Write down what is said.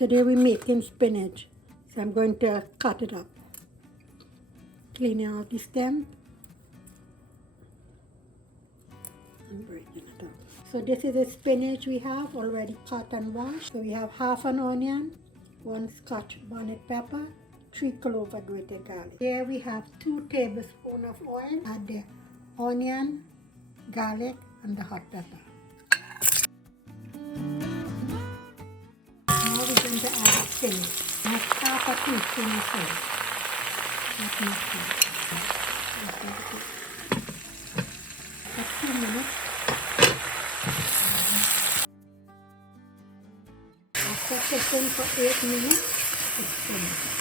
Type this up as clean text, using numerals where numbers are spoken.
Today we're making spinach, so I'm going to cut it up. Cleaning out the stem and breaking it up. So this is the spinach we have already cut and washed. So we have half an onion, 1 Scotch bonnet pepper, 3 cloves of grated garlic. Here we have 2 tablespoons of oil. Add the onion, garlic, and the hot pepper. Now we're going to add the spinach. That's half a teaspoon of salt. That's not salt. For 2 minutes. After cooking for 8 minutes, it's finished.